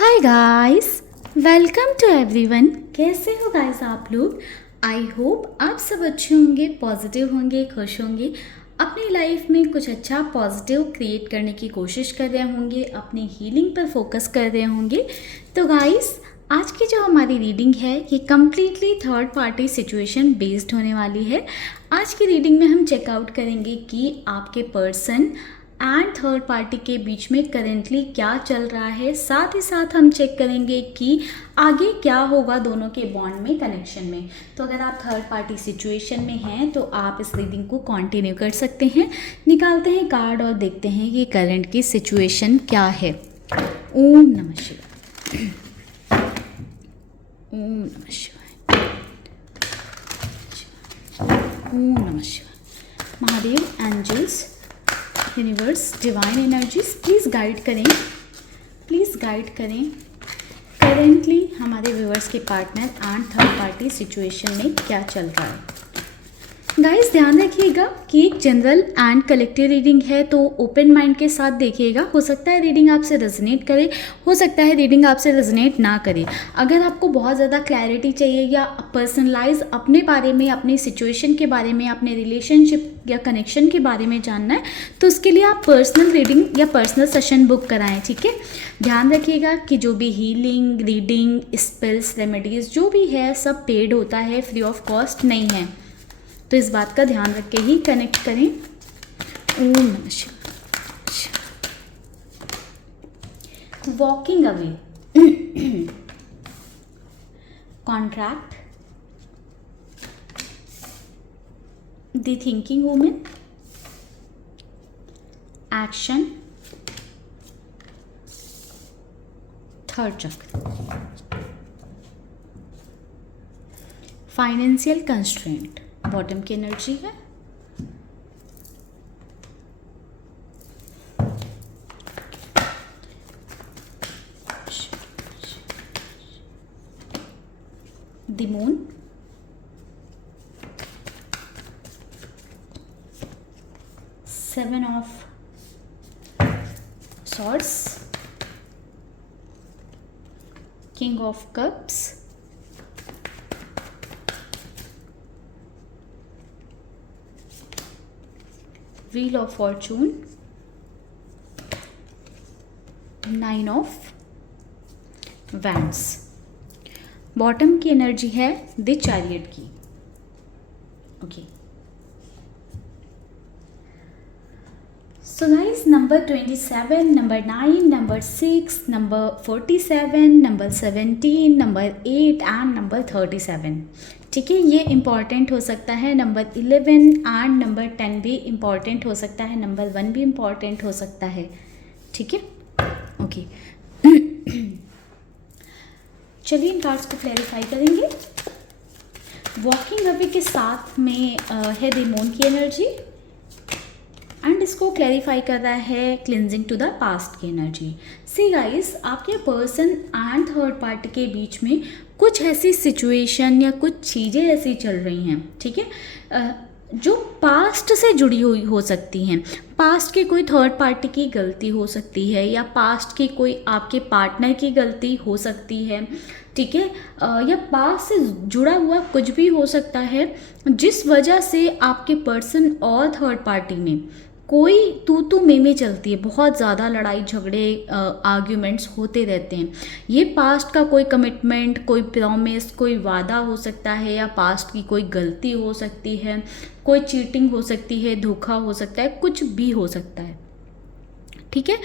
Hi guys, welcome to everyone. कैसे हो guys आप लोग? आई होप आप सब अच्छे होंगे, पॉजिटिव होंगे, खुश होंगे, अपनी लाइफ में कुछ अच्छा पॉजिटिव क्रिएट करने की कोशिश कर रहे होंगे, अपनी हीलिंग पर फोकस कर रहे होंगे। तो गाइस, आज की जो हमारी रीडिंग है ये completely third party situation based होने वाली है। आज की रीडिंग में हम चेकआउट करेंगे कि आपके पर्सन एंड थर्ड पार्टी के बीच में करेंटली क्या चल रहा है। साथ ही साथ हम चेक करेंगे कि आगे क्या होगा दोनों के बॉन्ड में, कनेक्शन में। तो अगर आप थर्ड पार्टी सिचुएशन में हैं तो आप इस रीडिंग को कंटिन्यू कर सकते हैं। निकालते हैं कार्ड और देखते हैं कि करंट की सिचुएशन क्या है। ओम नमः शिवाय। ओम नमः शिवाय। ओम नमः शिवाय। Mahadev, angels, universe, divine energies please guide करें, प्लीज़ गाइड करें करेंटली हमारे व्यूअर्स के partner and third party situation में क्या चल रहा है। गाइस, ध्यान रखिएगा कि एक जनरल एंड कलेक्टिव रीडिंग है, तो ओपन माइंड के साथ देखिएगा। हो सकता है रीडिंग आपसे रेजोनेट करे, हो सकता है रीडिंग आपसे रेजोनेट ना करे। अगर आपको बहुत ज़्यादा क्लैरिटी चाहिए या पर्सनलाइज अपने बारे में, अपनी सिचुएशन के बारे में, अपने रिलेशनशिप या कनेक्शन के बारे में जानना है, तो उसके लिए आप पर्सनल रीडिंग या पर्सनल सेशन बुक कराएं। ठीक है, ध्यान रखिएगा कि जो भी हीलिंग, रीडिंग, स्पेल्स, रेमेडीज़ जो भी है सब पेड होता है, फ्री ऑफ कॉस्ट नहीं है। तो इस बात का ध्यान रख के ही कनेक्ट करें। ओम नमः शिवाय। Walking away, contract, the thinking women, action, third चक्र, फाइनेंशियल कंस्ट्रेंट, बॉटम की एनर्जी है, the moon, seven of swords, king of cups, wheel of Fortune, nine of wands. Bottom की एनर्जी है द चैरियट की। Okay, so guys, number 27, number 9, number 6, number 47, number 17, number 8 and number 37। ठीक है, ये important हो सकता है। नंबर 11 एंड नंबर 10 भी इम्पॉर्टेंट हो सकता है, नंबर 1 भी इम्पॉर्टेंट हो सकता है। ठीक है, ओके। चलिए इन कार्ड्स को क्लैरिफाई करेंगे। वॉकिंग अवे के साथ में है द मून की एनर्जी एंड इसको क्लैरिफाई कर रहा है क्लिनजिंग टू द पास्ट की एनर्जी। सी गाइस, आपके पर्सन एंड थर्ड पार्टी के बीच में कुछ ऐसी सिचुएशन या कुछ चीज़ें ऐसी चल रही हैं, ठीक है, जो पास्ट से जुड़ी हुई हो सकती हैं। पास्ट की कोई थर्ड पार्टी की गलती हो सकती है या पास्ट की कोई आपके पार्टनर की गलती हो सकती है। ठीक है, या पास्ट से जुड़ा हुआ कुछ भी हो सकता है जिस वजह से आपके पर्सन और थर्ड पार्टी में कोई तू में चलती है। बहुत ज़्यादा लड़ाई झगड़े, आर्ग्यूमेंट्स होते रहते हैं। ये पास्ट का कोई कमिटमेंट, कोई प्रॉमिस, कोई वादा हो सकता है या पास्ट की कोई गलती हो सकती है, कोई चीटिंग हो सकती है, धोखा हो सकता है, कुछ भी हो सकता है। ठीक है,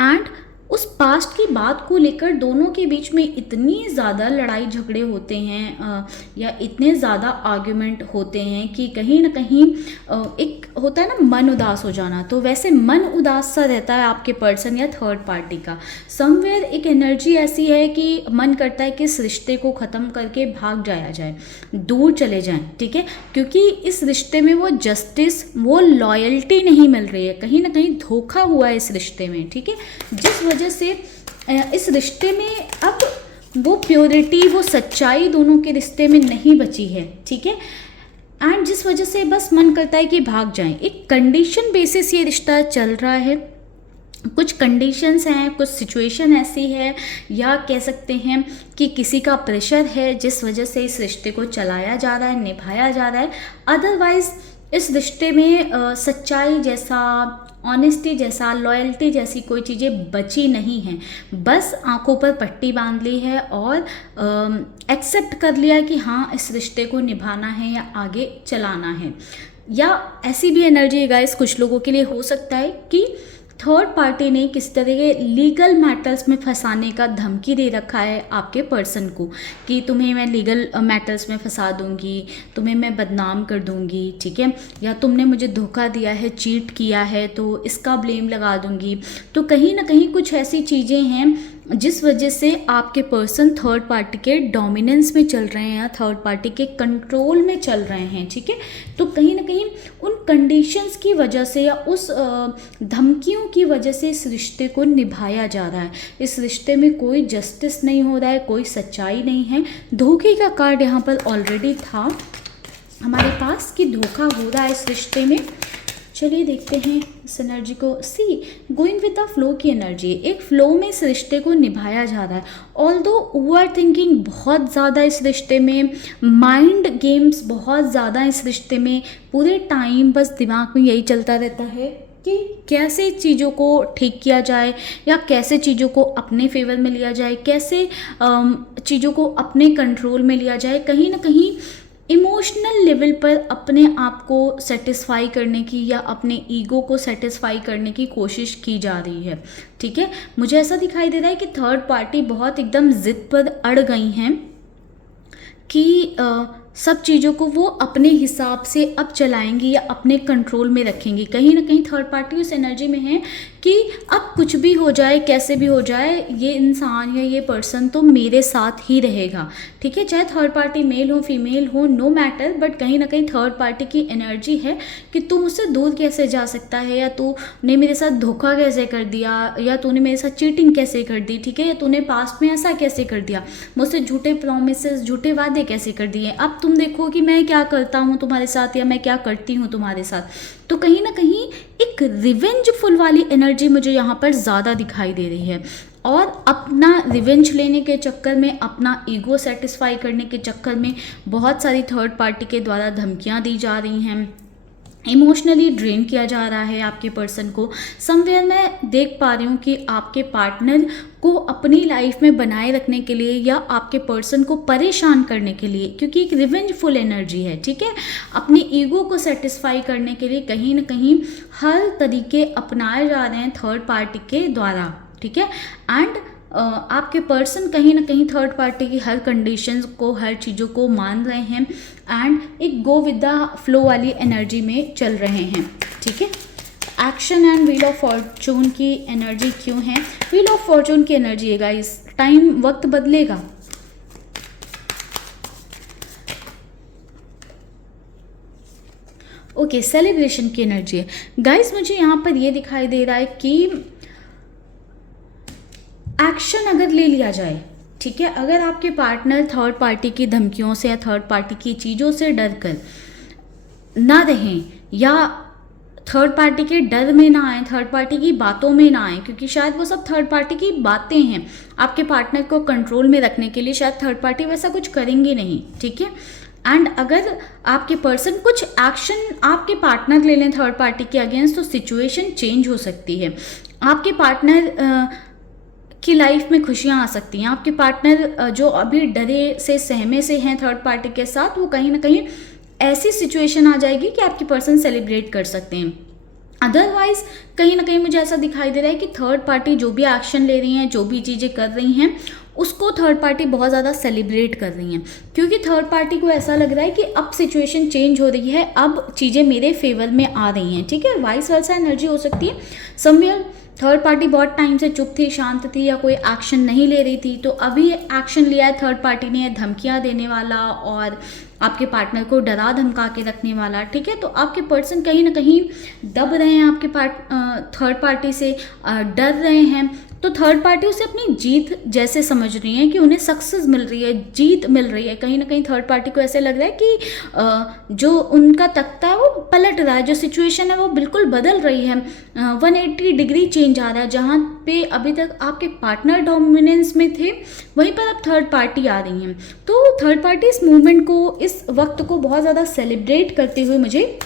एंड उस पास्ट की बात को लेकर दोनों के बीच में इतनी ज़्यादा लड़ाई झगड़े होते हैं या इतने ज़्यादा आर्ग्यूमेंट होते हैं कि कहीं ना कहीं एक होता है ना मन उदास हो जाना। तो वैसे मन उदास सा रहता है आपके पर्सन या थर्ड पार्टी का। समवेयर एक एनर्जी ऐसी है कि मन करता है कि इस रिश्ते को ख़त्म करके भाग जाया जाए, दूर चले जाएं। ठीक है, क्योंकि इस रिश्ते में वो जस्टिस, वो लॉयल्टी नहीं मिल रही है, कहीं ना कहीं धोखा हुआ है इस रिश्ते में। ठीक है, जिस वजह से इस रिश्ते में अब वो प्योरिटी, वो सच्चाई दोनों के रिश्ते में नहीं बची है। ठीक है, एंड जिस वजह से बस मन करता है कि भाग जाएं। एक कंडीशन बेसिस ये रिश्ता चल रहा है कुछ कंडीशंस हैं, कुछ सिचुएशन ऐसी है, या कह सकते हैं कि किसी का प्रेशर है जिस वजह से इस रिश्ते को चलाया जा रहा है, निभाया जा रहा है। अदरवाइज़ इस रिश्ते में सच्चाई जैसा, ऑनेस्टी जैसा, लॉयल्टी जैसी कोई चीज़ें बची नहीं हैं। बस आंखों पर पट्टी बांध ली है और एक्सेप्ट कर लिया कि हाँ, इस रिश्ते को निभाना है या आगे चलाना है। या ऐसी भी एनर्जी गाइस कुछ लोगों के लिए हो सकता है कि थर्ड पार्टी ने किस तरह के लीगल मैटर्स में फंसाने का धमकी दे रखा है आपके पर्सन को, कि तुम्हें मैं लीगल मैटर्स में फंसा दूंगी, तुम्हें मैं बदनाम कर दूंगी, ठीक है, या तुमने मुझे धोखा दिया है, चीट किया है, तो इसका ब्लेम लगा दूंगी। तो कहीं ना कहीं कुछ ऐसी चीज़ें हैं जिस वजह से आपके पर्सन थर्ड पार्टी के डोमिनेंस में चल रहे हैं या थर्ड पार्टी के कंट्रोल में चल रहे हैं, ठीक है। तो कहीं ना कहीं उन कंडीशंस की वजह से या उस धमकियों की वजह से इस रिश्ते को निभाया जा रहा है। इस रिश्ते में कोई जस्टिस नहीं हो रहा है, कोई सच्चाई नहीं है। धोखे का कार्ड यहाँ पर ऑलरेडी था हमारे पास कि धोखा हो रहा है इस रिश्ते में। चलिए देखते हैं इस एनर्जी को। सी गोइंग विद द फ्लो की एनर्जी, एक फ्लो में इस रिश्ते को निभाया जा रहा है। ऑल्दो ओवर थिंकिंग बहुत ज़्यादा इस रिश्ते में, माइंड गेम्स बहुत ज़्यादा इस रिश्ते में, पूरे टाइम बस दिमाग में यही चलता रहता है कि कैसे चीज़ों को ठीक किया जाए या कैसे चीज़ों को अपने फेवर में लिया जाए, कैसे चीज़ों को अपने कंट्रोल में लिया जाए। कहीं ना कहीं इमोशनल लेवल पर अपने आप को सेटिस्फाई करने की या अपने ईगो को सेटिस्फाई करने की कोशिश की जा रही है, ठीक है। मुझे ऐसा दिखाई दे रहा है कि थर्ड पार्टी बहुत एकदम जिद पर अड़ गई हैं कि सब चीज़ों को वो अपने हिसाब से अब चलाएंगी या अपने कंट्रोल में रखेंगी। कहीं ना कहीं थर्ड पार्टी उस एनर्जी में है कि अब कुछ भी हो जाए, कैसे भी हो जाए, ये इंसान या ये पर्सन तो मेरे साथ ही रहेगा, ठीक है। चाहे थर्ड पार्टी मेल हो फीमेल हो, नो मैटर, बट कहीं ना कहीं थर्ड पार्टी की एनर्जी है कि तू मुझसे दूर कैसे जा सकता है, या तूने मेरे साथ धोखा कैसे कर दिया, या तूने मेरे साथ चीटिंग कैसे कर दी, ठीक है, या तूने पास्ट में ऐसा कैसे कर दिया, मुझसे झूठे प्रॉमिसेस, झूठे वादे कैसे कर दिए, अब तुम देखो कि मैं क्या करता हूँ तुम्हारे साथ या मैं क्या करती हूँ तुम्हारे साथ। तो कहीं ना कहीं एक रिवेंजफुल वाली एनर्जी मुझे यहाँ पर ज़्यादा दिखाई दे रही है, और अपना रिवेंज लेने के चक्कर में, अपना ईगो सेटिस्फाई करने के चक्कर में बहुत सारी थर्ड पार्टी के द्वारा धमकियाँ दी जा रही हैं, इमोशनली ड्रेन किया जा रहा है आपके पर्सन को। समवेयर मैं देख पा रही हूँ कि आपके पार्टनर को अपनी लाइफ में बनाए रखने के लिए या आपके पर्सन को परेशान करने के लिए, क्योंकि एक रिवेंजफुल एनर्जी है, ठीक है, अपनी ईगो को सेटिस्फाई करने के लिए कहीं ना कहीं हर तरीके अपनाए जा रहे हैं थर्ड पार्टी के द्वारा, ठीक है। एंड आपके पर्सन कहीं ना कहीं थर्ड पार्टी की हर कंडीशंस को, हर चीज़ों को मान रहे हैं एंड एक गो विद द फ्लो वाली एनर्जी में चल रहे हैं, ठीक है। Action and wheel of Fortune की एनर्जी क्यों है? व्हील ऑफ फॉर्चून की एनर्जी है गाइस, टाइम वक्त बदलेगा, ओके, सेलिब्रेशन की एनर्जी है गाइस। मुझे यहाँ पर ये दिखाई दे रहा है कि एक्शन अगर ले लिया जाए, ठीक है, अगर आपके पार्टनर थर्ड पार्टी की धमकियों से या थर्ड पार्टी की चीज़ों से डर कर ना रहें या थर्ड पार्टी के डर में ना आए, थर्ड पार्टी की बातों में ना आए, क्योंकि शायद वो सब थर्ड पार्टी की बातें हैं आपके पार्टनर को कंट्रोल में रखने के लिए, शायद थर्ड पार्टी वैसा कुछ करेंगी नहीं, ठीक है। एंड अगर आपके पर्सन कुछ एक्शन आपके पार्टनर ले लें थर्ड पार्टी के अगेंस्ट, तो सिचुएशन चेंज हो सकती है, आपके पार्टनर की लाइफ में खुशियां आ सकती हैं। आपके पार्टनर जो अभी डरे से सहमे से हैं थर्ड पार्टी के साथ, वो कहीं ना कहीं ऐसी सिचुएशन आ जाएगी कि आपके पर्सन सेलिब्रेट कर सकते हैं। अदरवाइज कहीं ना कहीं मुझे ऐसा दिखाई दे रहा है कि थर्ड पार्टी जो भी एक्शन ले रही हैं, जो भी चीज़ें कर रही हैं, उसको थर्ड पार्टी बहुत ज़्यादा सेलिब्रेट कर रही हैं, क्योंकि थर्ड पार्टी को ऐसा लग रहा है कि अब सिचुएशन चेंज हो रही है, अब चीज़ें मेरे फेवर में आ रही हैं, ठीक है। वाइस वर्सा एनर्जी हो सकती है। समवेयर थर्ड पार्टी बहुत टाइम से चुप थी, शांत थी या कोई एक्शन नहीं ले रही थी, तो अभी एक्शन लिया है थर्ड पार्टी ने, धमकियां देने वाला और आपके पार्टनर को डरा धमका के रखने वाला, ठीक है। तो आपके पर्सन कहीं ना कहीं दब रहे हैं आपके थर्ड पार्टी से, डर रहे हैं, तो थर्ड पार्टी उसे अपनी जीत जैसे समझ रही है कि उन्हें सक्सेस मिल रही है, जीत मिल रही है। कहीं ना कहीं थर्ड पार्टी को ऐसे लग रहा है कि जो उनका तख्ता है वो पलट रहा है, जो सिचुएशन है वो बिल्कुल बदल रही है, 180 डिग्री चेंज आ रहा है। जहाँ पे अभी तक आपके पार्टनर डोमिनेंस में थे, वहीं पर अब थर्ड पार्टी आ रही हैं। तो थर्ड पार्टी इस मूवमेंट को, इस वक्त को बहुत ज़्यादा सेलिब्रेट करते हुए मुझे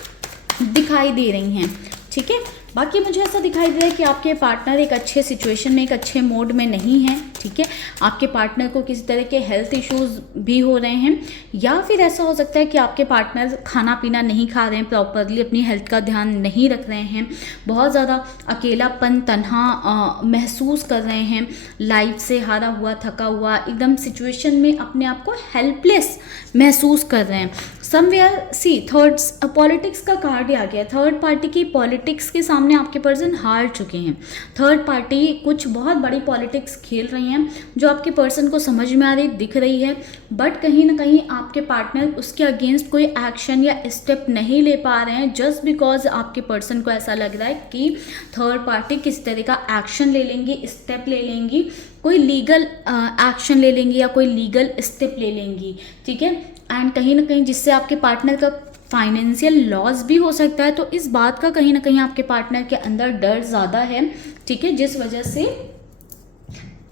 दिखाई दे रही हैं, ठीक है। बाकी मुझे ऐसा दिखाई दे रहा है कि आपके पार्टनर एक अच्छे सिचुएशन में, एक अच्छे मोड में नहीं है, ठीक है। आपके पार्टनर को किसी तरह के हेल्थ इश्यूज भी हो रहे हैं, या फिर ऐसा हो सकता है कि आपके पार्टनर खाना पीना नहीं खा रहे हैं प्रॉपरली, अपनी हेल्थ का ध्यान नहीं रख रहे हैं, बहुत ज़्यादा अकेलापन, तन्हा महसूस कर रहे हैं, लाइफ से हारा हुआ, थका हुआ, एकदम सिचुएशन में अपने आप को हेल्पलेस महसूस कर रहे हैं। समवेयर सी थर्ड पॉलिटिक्स का कार्ड आ गया। थर्ड पार्टी की पॉलिटिक्स के सामने आपके पर्सन हार चुके हैं। थर्ड पार्टी कुछ बहुत बड़ी पॉलिटिक्स खेल रही हैं जो आपके पर्सन को समझ में आ रही, दिख रही है, बट कहीं ना कहीं आपके पार्टनर उसके अगेंस्ट कोई एक्शन या स्टेप नहीं ले पा रहे हैं, जस्ट बिकॉज आपके पर्सन को ऐसा लग रहा है कि थर्ड पार्टी किस तरह का एक्शन ले लेंगी, स्टेप ले लेंगी, कोई लीगल एक्शन ले लेंगी या कोई लीगल स्टेप ले लेंगी, ठीक है। एंड कहीं ना कहीं जिससे आपके पार्टनर का फाइनेंशियल लॉस भी हो सकता है। तो इस बात का कहीं ना कहीं आपके पार्टनर के अंदर डर ज़्यादा है, ठीक है, जिस वजह से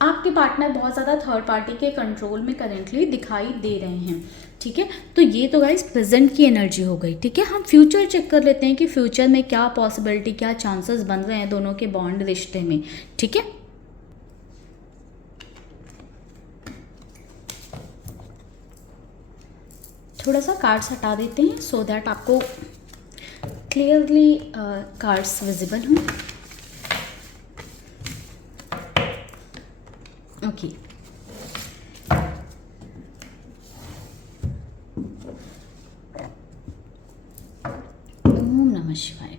आपके पार्टनर बहुत ज़्यादा थर्ड पार्टी के कंट्रोल में करेंटली दिखाई दे रहे हैं, ठीक है। तो ये तो गाइस प्रेजेंट की एनर्जी हो गई, ठीक है। हम फ्यूचर चेक कर लेते हैं कि फ्यूचर में क्या पॉसिबिलिटी, क्या चांसेस बन रहे हैं दोनों के बॉन्ड रिश्ते में, ठीक है। थोड़ा सा कार्ड्स हटा देते हैं सो दैट आपको क्लियरली कार्ड्स विजिबल हों। ओके, ओम नमः शिवाय।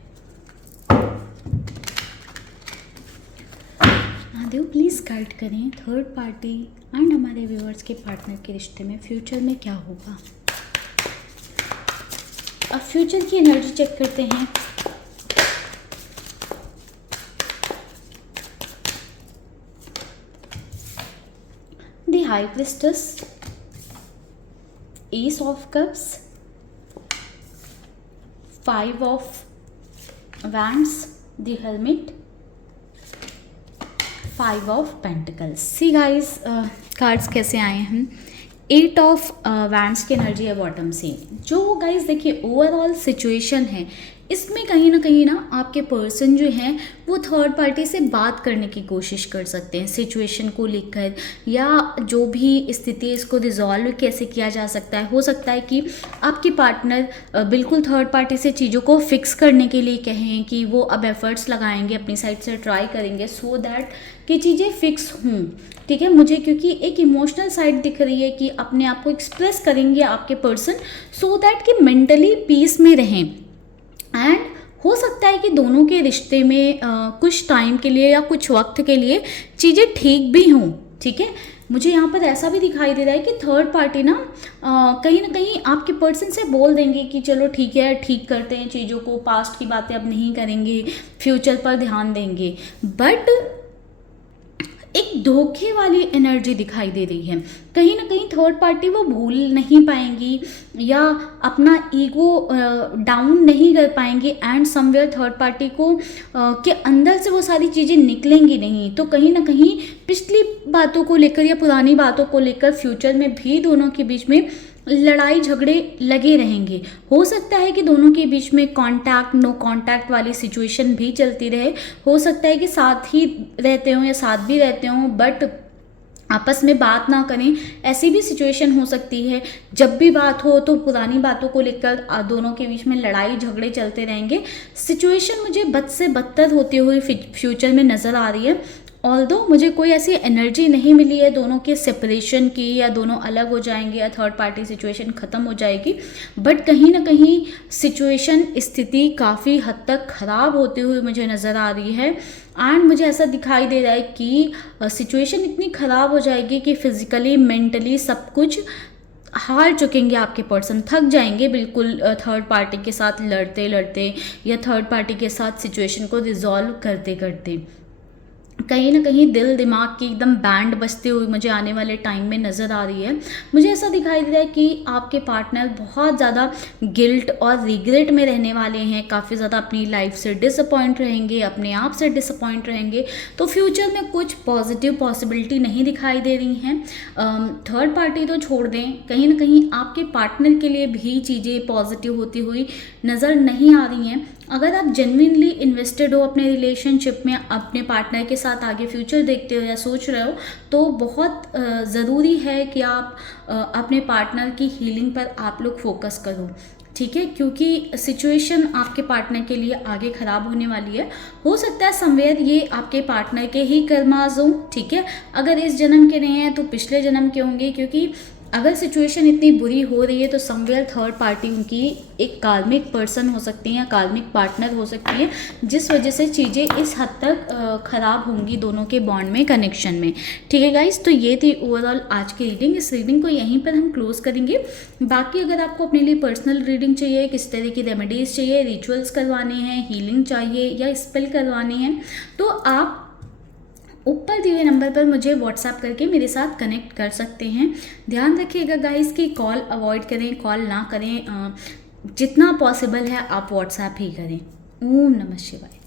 महादेव प्लीज़ गाइड करें थर्ड पार्टी एंड हमारे व्यूअर्स के पार्टनर के रिश्ते में फ्यूचर में क्या होगा। अब फ्यूचर की एनर्जी चेक करते हैं। The high priestess, S of cups, 5 of wands, the helmet, 5 of pentacles. See guys, cards कैसे आए हैं। 8 ऑफ वैंड्स की एनर्जी है बॉटम से। जो गाइस देखिए ओवरऑल सिचुएशन है, इसमें कहीं ना आपके पर्सन जो हैं वो थर्ड पार्टी से बात करने की कोशिश कर सकते हैं सिचुएशन को लेकर, या जो भी स्थिति है इसको रिजॉल्व कैसे किया जा सकता है। हो सकता है कि आपके पार्टनर बिल्कुल थर्ड पार्टी से चीज़ों को फिक्स करने के लिए कहें कि वो अब एफर्ट्स लगाएंगे, अपनी साइड से ट्राई करेंगे सो दैट कि चीज़ें फिक्स हों, ठीक है। मुझे क्योंकि एक इमोशनल साइड दिख रही है कि अपने आप को एक्सप्रेस करेंगे आपके पर्सन सो दैट कि मेंटली पीस में रहें। एंड हो सकता है कि दोनों के रिश्ते में कुछ टाइम के लिए या कुछ वक्त के लिए चीज़ें ठीक भी हों, ठीक है। मुझे यहाँ पर ऐसा भी दिखाई दे रहा है कि थर्ड पार्टी ना कहीं आपके पर्सन से बोल देंगे कि चलो ठीक है, ठीक करते हैं चीज़ों को, पास्ट की बातें अब नहीं करेंगे, फ्यूचर पर ध्यान देंगे, बट एक धोखे वाली एनर्जी दिखाई दे रही है। कहीं ना कहीं थर्ड पार्टी वो भूल नहीं पाएंगी या अपना ईगो डाउन नहीं कर पाएंगे, एंड समवेयर थर्ड पार्टी को के अंदर से वो सारी चीज़ें निकलेंगी नहीं। तो कहीं ना कहीं पिछली बातों को लेकर या पुरानी बातों को लेकर फ्यूचर में भी दोनों के बीच में लड़ाई झगड़े लगे रहेंगे। हो सकता है कि दोनों के बीच में कांटेक्ट नो कांटेक्ट वाली सिचुएशन भी चलती रहे। हो सकता है कि साथ ही रहते हों या साथ भी रहते हों बट आपस में बात ना करें, ऐसी भी सिचुएशन हो सकती है। जब भी बात हो तो पुरानी बातों को लेकर दोनों के बीच में लड़ाई झगड़े चलते रहेंगे। सिचुएशन मुझे बद से बदतर होते हुए फ्यूचर में नज़र आ रही है। ऑल्दो मुझे कोई ऐसी एनर्जी नहीं मिली है दोनों के सेपरेशन की या दोनों अलग हो जाएंगे या थर्ड पार्टी सिचुएशन ख़त्म हो जाएगी, बट कहीं ना कहीं सिचुएशन स्थिति काफ़ी हद तक ख़राब होते हुए मुझे नज़र आ रही है। एंड मुझे ऐसा दिखाई दे रहा है कि सिचुएशन इतनी ख़राब हो जाएगी कि फिज़िकली मेंटली सब कुछ हार चुकेंगे आपके पर्सन, थक जाएंगे बिल्कुल थर्ड पार्टी के साथ लड़ते लड़ते या थर्ड पार्टी के साथ सिचुएशन को रिजॉल्व करते करते। कहीं ना कहीं दिल दिमाग की एकदम बैंड बजते हुए मुझे आने वाले टाइम में नज़र आ रही है। मुझे ऐसा दिखाई दे रहा है कि आपके पार्टनर बहुत ज़्यादा गिल्ट और रिग्रेट में रहने वाले हैं, काफ़ी ज़्यादा अपनी लाइफ से डिसअपॉइंट रहेंगे, अपने आप से डिसअपॉइंट रहेंगे। तो फ्यूचर में कुछ पॉजिटिव पॉसिबिलिटी नहीं दिखाई दे रही हैं। थर्ड पार्टी तो छोड़ दें, कहीं ना कहीं आपके पार्टनर के लिए भी चीज़ें पॉजिटिव होती हुई नज़र नहीं आ रही हैं। अगर आप जेन्युइनली इन्वेस्टेड हो अपने रिलेशनशिप में, अपने पार्टनर के साथ आगे फ्यूचर देखते हो या सोच रहे हो, तो बहुत ज़रूरी है कि आप अपने पार्टनर की हीलिंग पर आप लोग फोकस करो, ठीक है, क्योंकि सिचुएशन आपके पार्टनर के लिए आगे ख़राब होने वाली है। हो सकता है समवेयर ये आपके पार्टनर के ही कर्माज हों, ठीक है, अगर इस जन्म के नहीं हैं तो पिछले जन्म के होंगे, क्योंकि अगर सिचुएशन इतनी बुरी हो रही है तो समवेयर थर्ड पार्टी उनकी एक कार्मिक पर्सन हो सकती है या कार्मिक पार्टनर हो सकती है, जिस वजह से चीज़ें इस हद तक ख़राब होंगी दोनों के बॉन्ड में, कनेक्शन में। ठीक है गाइस, तो ये थी ओवरऑल आज की रीडिंग। इस रीडिंग को यहीं पर हम क्लोज करेंगे। बाकी अगर आपको अपने लिए पर्सनल रीडिंग चाहिए, किस तरह की रेमेडीज़ चाहिए, रिचुअल्स करवाने हैं, हीलिंग चाहिए या स्पेल करवाने हैं, तो आप ऊपर दिए हुए नंबर पर मुझे व्हाट्सएप करके मेरे साथ कनेक्ट कर सकते हैं। ध्यान रखिएगा गाइस कि कॉल अवॉइड करें, कॉल ना करें, जितना पॉसिबल है आप व्हाट्सएप ही करें। ओम नमः शिवाय।